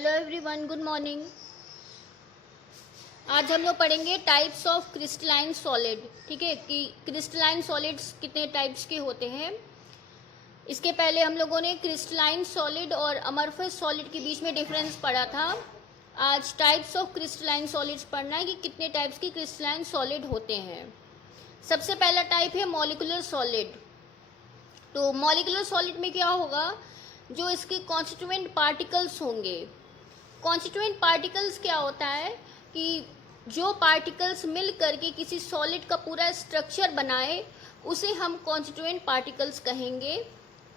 Hello everyone, good morning. आज हम लोग पढ़ेंगे टाइप्स ऑफ क्रिस्टलाइन सॉलिड। ठीक है, कि क्रिस्टलाइन सॉलिड्स कितने टाइप्स के होते हैं। इसके पहले हम लोगों ने क्रिस्टलाइन सॉलिड और अमरफस सॉलिड के बीच में डिफरेंस पढ़ा था। आज टाइप्स ऑफ क्रिस्टलाइन सॉलिड्स पढ़ना है कि कितने टाइप्स की क्रिस्टलाइन सॉलिड होते हैं। सबसे पहला टाइप है मॉलिक्यूलर सॉलिड। तो मॉलिक्यूलर सॉलिड में क्या होगा, जो इसके कॉन्स्टिट्यूएंट पार्टिकल्स होंगे। कॉन्स्टिट्यूएंट पार्टिकल्स क्या होता है कि जो पार्टिकल्स मिल करके किसी सॉलिड का पूरा स्ट्रक्चर बनाए, उसे हम कॉन्स्टिट्यूएंट पार्टिकल्स कहेंगे।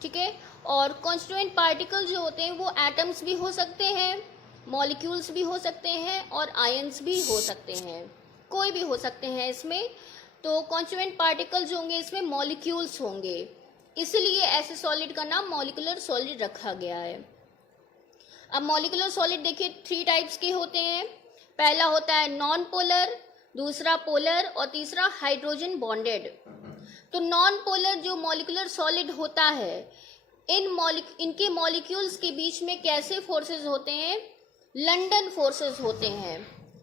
ठीक है, और कॉन्स्टिट्यूएंट पार्टिकल्स जो होते हैं वो एटम्स भी हो सकते हैं, मॉलिक्यूल्स भी हो सकते हैं और आयंस भी हो सकते हैं, कोई भी हो सकते हैं इसमें। तो कॉन्स्टिट्यूएंट पार्टिकल्स जो होंगे इसमें मॉलिक्यूल्स होंगे, इसलिए ऐसे सॉलिड का नाम मॉलिक्यूलर सॉलिड रखा गया है। अब मॉलिक्यूलर सॉलिड देखिए 3 टाइप्स के होते हैं। पहला होता है नॉन पोलर, दूसरा पोलर और तीसरा हाइड्रोजन बॉन्डेड। तो नॉन पोलर जो मॉलिक्यूलर सॉलिड होता है, इनके मॉलिक्यूल्स के बीच में कैसे फोर्सेस होते हैं, लंडन फोर्सेस होते हैं।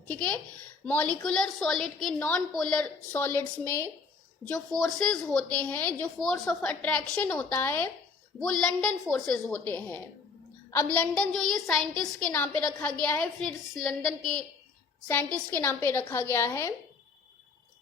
ठीक है, मॉलिक्यूलर सॉलिड के नॉन पोलर सॉलिड्स में जो फोर्सेस होते हैं, जो फोर्स ऑफ अट्रैक्शन होता है, वो लंडन फोर्सेस होते हैं। अब लंदन जो ये साइंटिस्ट के नाम पे रखा गया है, फिर लंदन के साइंटिस्ट के नाम पे रखा गया है।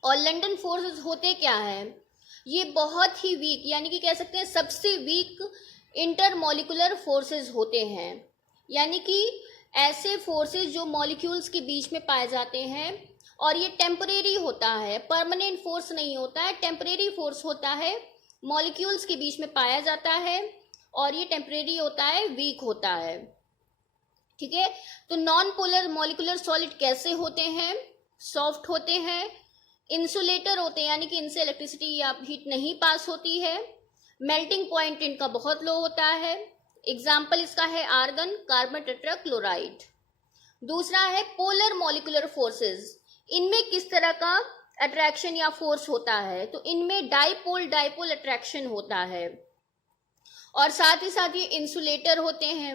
और लंदन फोर्सेस होते क्या है, ये बहुत ही वीक, यानी कि कह सकते हैं सबसे वीक इंटरमॉलिक्यूलर फोर्सेस होते हैं। यानी कि ऐसे फोर्सेस जो मॉलिक्यूल्स के बीच में पाए जाते हैं, और ये टेम्परेरी होता है, परमानेंट फोर्स नहीं होता है, टेम्परेरी फोर्स होता है, मॉलिक्यूल्स के बीच में पाया जाता है और ये टेम्परेरी होता है, वीक होता है। ठीक है, तो नॉन पोलर मॉलिक्यूलर सॉलिड कैसे होते हैं, सॉफ्ट होते हैं, इंसुलेटर होते हैं, यानी कि इनसे इलेक्ट्रिसिटी या हीट नहीं पास होती है, मेल्टिंग पॉइंट इनका बहुत लो होता है। एग्जाम्पल इसका है आर्गन, कार्बन टेट्राक्लोराइड। दूसरा है पोलर मॉलिक्यूलर फोर्सेस। इनमें किस तरह का अट्रैक्शन या फोर्स होता है, तो इनमें डाइपोल डाइपोल अट्रैक्शन होता है, और साथ ही साथ ये इंसुलेटर होते हैं,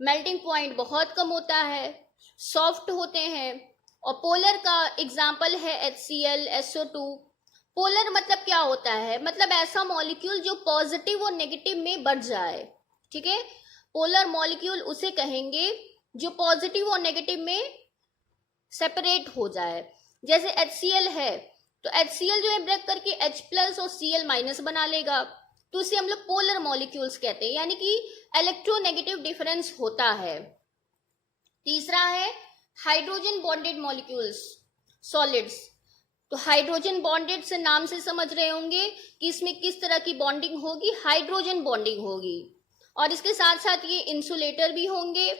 मेल्टिंग पॉइंट बहुत कम होता है, सॉफ्ट होते हैं। और पोलर का एग्जाम्पल है HCl, SO2। पोलर मतलब क्या होता है, मतलब ऐसा मॉलिक्यूल जो पॉजिटिव और नेगेटिव में बढ़ जाए। ठीक है, पोलर मॉलिक्यूल उसे कहेंगे जो पॉजिटिव और नेगेटिव में सेपरेट हो जाए। जैसे HCl है, तो HCl जो है ब्रेक करके H+ और Cl- बना लेगा, तो उसे हम लोग पोलर मॉलिक्यूल्स कहते हैं, यानी कि इलेक्ट्रोनेगेटिव डिफरेंस होता है। तीसरा है हाइड्रोजन बॉन्डेड मॉलिक्यूल्स सॉलिड्स। तो हाइड्रोजन बॉन्डेड से नाम से समझ रहे होंगे कि इसमें किस तरह की बॉन्डिंग होगी, हाइड्रोजन बॉन्डिंग होगी, और इसके साथ साथ ये इंसुलेटर भी होंगे,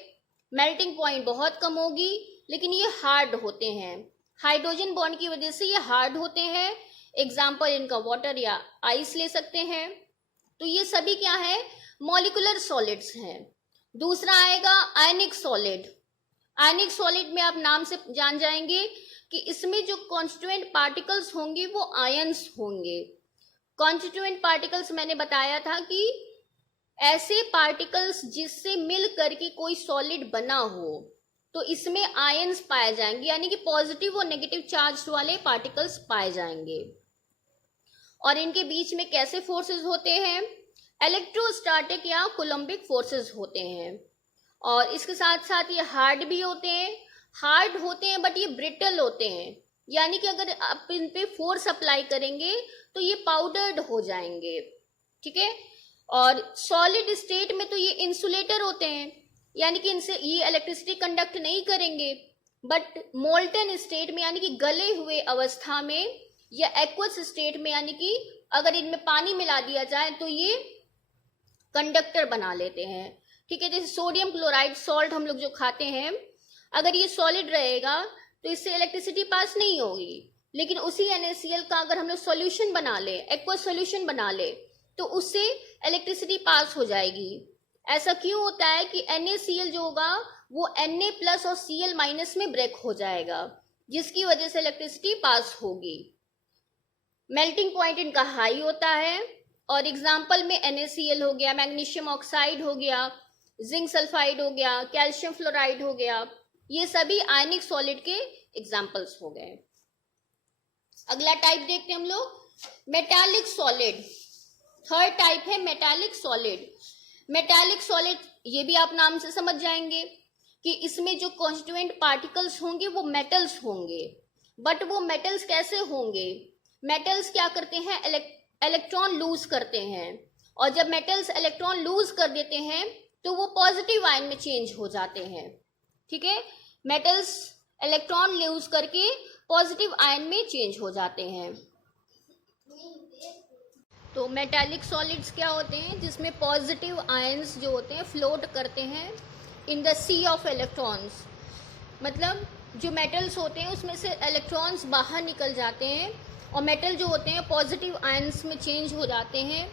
मेल्टिंग पॉइंट बहुत कम होगी, लेकिन ये हार्ड होते हैं। हाइड्रोजन बॉन्ड की वजह से ये हार्ड होते हैं। एग्जाम्पल इनका वाटर या आइस ले सकते हैं। तो ये सभी क्या है, मॉलिक्यूलर सॉलिड्स हैं। दूसरा आएगा आयनिक सॉलिड। आयनिक सॉलिड में आप नाम से जान जाएंगे कि इसमें जो कॉन्स्टिट्यूएंट पार्टिकल्स होंगे वो आयंस होंगे। कॉन्स्टिट्यूएंट पार्टिकल्स मैंने बताया था कि ऐसे पार्टिकल्स जिससे मिल करके कोई सॉलिड बना हो, तो इसमें आयंस पाए जाएंगे, यानी कि पॉजिटिव और नेगेटिव चार्ज वाले पार्टिकल्स पाए जाएंगे। और इनके बीच में कैसे फोर्सेस होते हैं, इलेक्ट्रोस्टैटिक या कोलम्बिक फोर्सेस होते हैं। और इसके साथ साथ ये हार्ड भी होते हैं, हार्ड होते हैं बट ये ब्रिटल होते हैं, यानी कि अगर आप इन पे फोर्स अप्लाई करेंगे तो ये पाउडर्ड हो जाएंगे। ठीक है, और सॉलिड स्टेट में तो ये इंसुलेटर होते हैं, यानी कि इनसे ये इलेक्ट्रिसिटी कंडक्ट नहीं करेंगे, बट मोल्टन स्टेट में, यानी कि गले हुए अवस्था में, या एक्वस स्टेट में, यानी कि अगर इनमें पानी मिला दिया जाए तो ये कंडक्टर बना लेते हैं। ठीक है, जैसे सोडियम क्लोराइड सॉल्ट हम लोग जो खाते हैं, अगर ये सॉलिड रहेगा तो इससे इलेक्ट्रिसिटी पास नहीं होगी, लेकिन उसी NaCl का अगर हम लोग सॉल्यूशन बना ले, एक्वस सॉल्यूशन बना ले, तो उससे इलेक्ट्रिसिटी पास हो जाएगी। ऐसा क्यों होता है कि NaCl जो होगा वो Na+ और Cl- में ब्रेक हो जाएगा, जिसकी वजह से इलेक्ट्रिसिटी पास होगी। मेल्टिंग पॉइंट इनका हाई होता है, और एग्जाम्पल में NaCl हो गया, मैग्नीशियम ऑक्साइड हो गया, जिंक सल्फाइड हो गया, कैल्शियम फ्लोराइड हो गया, ये सभी आयनिक सॉलिड के एग्जाम्पल्स हो गए। अगला टाइप देखते हैं हम लोग, मेटालिक सॉलिड। थर्ड टाइप है मेटालिक सॉलिड। मेटालिक सॉलिड ये भी आप नाम से समझ जाएंगे कि इसमें जो कॉन्स्टिट्यूएंट पार्टिकल्स होंगे वो मेटल्स होंगे। बट वो मेटल्स कैसे होंगे? मेटल्स क्या करते हैं, इलेक्ट्रॉन लूज करते हैं, और जब मेटल्स इलेक्ट्रॉन लूज कर देते हैं तो वो पॉजिटिव आयन में चेंज हो जाते हैं। ठीक है, मेटल्स इलेक्ट्रॉन लूज करके पॉजिटिव आयन में चेंज हो जाते हैं। तो मेटालिक सॉलिड्स क्या होते हैं, जिसमें पॉजिटिव आयंस जो होते हैं फ्लोट करते हैं in the sea of electrons. मतलब जो मेटल्स होते हैं उसमें से इलेक्ट्रॉन्स बाहर निकल जाते हैं और मेटल जो होते हैं पॉजिटिव आयंस में चेंज हो जाते हैं।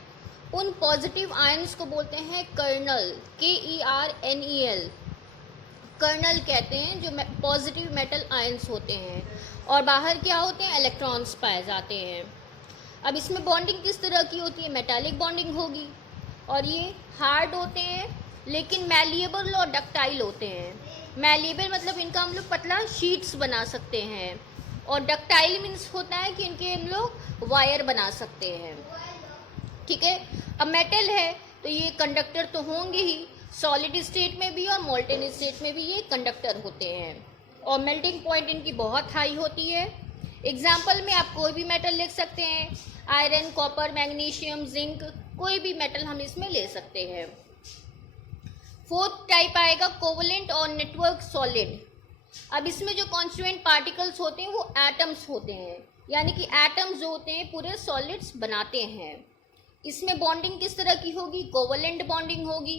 उन पॉजिटिव आयंस को बोलते हैं कर्नल, KERNEL, कर्नल कहते हैं, जो पॉजिटिव मेटल आयंस होते हैं, और बाहर क्या होते हैं, इलेक्ट्रॉन्स पाए जाते हैं। अब इसमें बॉन्डिंग किस तरह की होती है, मेटालिक बॉन्डिंग होगी, और ये हार्ड होते हैं लेकिन मैलिएबल और डक्टाइल होते हैं। मैलिएबल मतलब इनका हम लोग पतला शीट्स बना सकते हैं, और डक्टाइल मीन्स होता है कि इनके हम लोग वायर बना सकते हैं। ठीक है, अब मेटल है तो ये कंडक्टर तो होंगे ही, सॉलिड स्टेट में भी और मोल्टेन स्टेट में भी ये कंडक्टर होते हैं, और मेल्टिंग पॉइंट इनकी बहुत हाई होती है। एग्जाम्पल में आप कोई भी मेटल लिख सकते हैं, आयरन, कॉपर, मैग्नीशियम, जिंक, कोई भी मेटल हम इसमें ले सकते हैं। फोर्थ टाइप आएगा कोवलेंट और नेटवर्क सॉलिड। अब इसमें जो कॉन्स्टिट्यूएंट पार्टिकल्स होते हैं वो एटम्स होते हैं, यानी कि एटम्स जो होते हैं पूरे सॉलिड्स बनाते हैं। इसमें बॉन्डिंग किस तरह की होगी, कोवलेंट बॉन्डिंग होगी।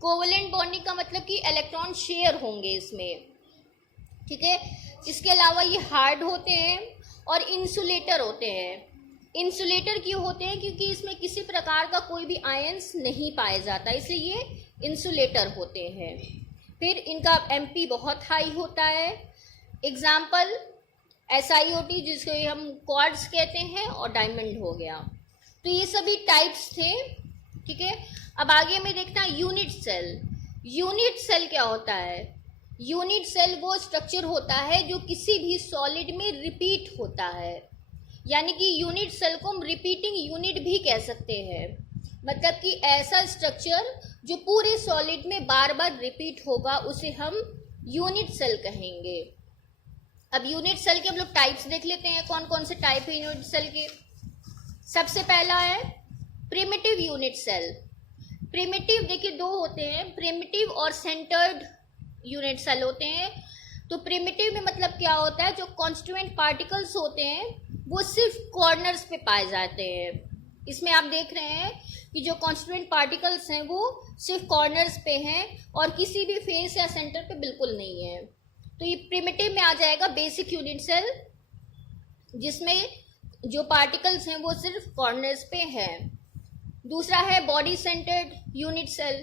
कोवलेंट बॉन्डिंग का मतलब कि इलेक्ट्रॉन शेयर होंगे इसमें। ठीक है, इसके अलावा ये हार्ड होते हैं और इंसुलेटर होते हैं। इंसुलेटर क्यों होते हैं, क्योंकि इसमें किसी प्रकार का कोई भी आयंस नहीं पाया जाता, इसलिए ये इंसुलेटर होते हैं। फिर इनका MP बहुत हाई होता है। एग्जाम्पल SiO2 जिसको हम क्वार्ट्ज कहते हैं, और डायमंड हो गया। तो ये सभी टाइप्स थे। ठीक है, अब आगे में देखना यूनिट सेल। यूनिट सेल क्या होता है? यूनिट सेल वो स्ट्रक्चर होता है जो किसी भी सॉलिड में रिपीट होता है, यानी कि यूनिट सेल को हम रिपीटिंग यूनिट भी कह सकते हैं। मतलब कि ऐसा स्ट्रक्चर जो पूरे सॉलिड में बार बार रिपीट होगा उसे हम यूनिट सेल कहेंगे। अब यूनिट सेल के हम लोग टाइप्स देख लेते हैं, कौन कौन से टाइप है यूनिट सेल के। सबसे पहला है प्रिमिटिव यूनिट सेल। प्रिमिटिव देखिए दो होते हैं, प्रिमिटिव और सेंटर्ड यूनिट सेल होते हैं। तो प्रिमिटिव में मतलब क्या होता है, जो कॉन्स्टिट्यूएंट पार्टिकल्स होते हैं वो सिर्फ कॉर्नर्स पे पाए जाते हैं। इसमें आप देख रहे हैं कि जो कॉन्स्टिट्यूएंट पार्टिकल्स हैं वो सिर्फ कॉर्नर्स पे हैं और किसी भी फेस या सेंटर पे बिल्कुल नहीं है। तो ये प्रिमिटिव में आ जाएगा बेसिक यूनिट सेल, जिसमें जो पार्टिकल्स हैं वो सिर्फ कॉर्नर्स पे हैं। दूसरा है body centred unit cell.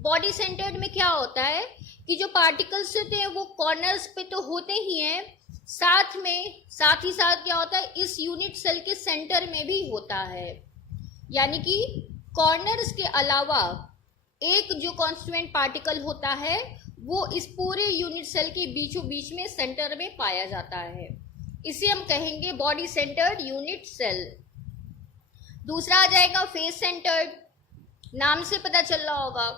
Body centred में क्या होता है कि जो पार्टिकल्स होते हैं वो कॉर्नर्स पे तो होते ही हैं, साथ ही साथ क्या होता है, इस यूनिट सेल के सेंटर में भी होता है। यानी कि कॉर्नर्स के अलावा एक जो कॉन्स्टिट्यूएंट पार्टिकल होता है वो इस पूरे यूनिट सेल के बीचों बीच में सेंटर में पाया जाता है। इसे हम कहेंगे बॉडी सेंटर्ड यूनिट सेल। दूसरा आ जाएगा फेस सेंटर्ड। नाम से पता चल रहा होगा,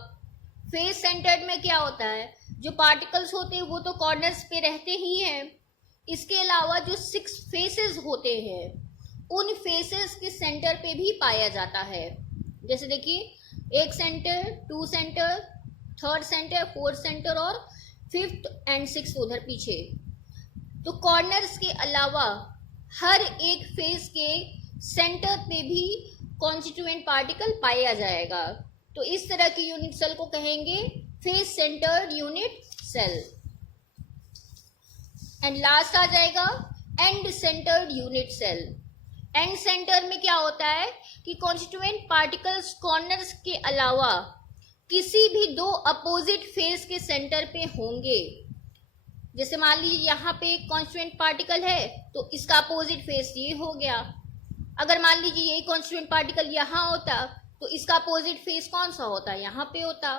फेस सेंटर्ड में क्या होता है, जो पार्टिकल्स होते हैं वो तो कॉर्नर्स पे रहते ही हैं, इसके अलावा जो 6 फेसेस होते हैं उन फेसेस के सेंटर पे भी पाया जाता है। जैसे देखिए 1 centre, 2 centre, 3rd centre, 4th centre और 5th and 6th उधर पीछे। तो कॉर्नर्स के अलावा हर एक फेस के सेंटर पे भी कॉन्स्टिट्यूएंट पार्टिकल पाया जाएगा। तो इस तरह की यूनिट सेल को कहेंगे face centred unit cell. And last आ जाएगा end centred unit cell. End centre में क्या होता है कि कॉन्स्टिट्यूएंट पार्टिकल्स कॉर्नर्स के अलावा किसी भी 2 अपोजिट फेस के सेंटर पे होंगे। जैसे मान लीजिए यहाँ पे एक कॉन्स्टिट्यूएंट पार्टिकल है तो इसका अपोजिट फेस ये हो गया। अगर मान लीजिए यही कॉन्स्टिट्यूएंट पार्टिकल यहाँ होता तो इसका अपोजिट फेस कौन सा होता, यहाँ पे होता।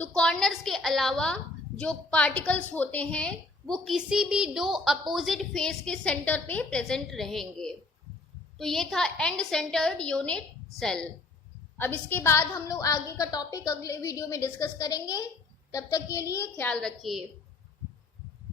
तो कॉर्नर्स के अलावा जो पार्टिकल्स होते हैं वो किसी भी दो अपोजिट फेस के सेंटर पे प्रेजेंट रहेंगे। तो ये था एंड सेंटर्ड यूनिट सेल। अब इसके बाद हम लोग आगे का टॉपिक अगले वीडियो में डिस्कस करेंगे। तब तक के लिए ख्याल रखिए।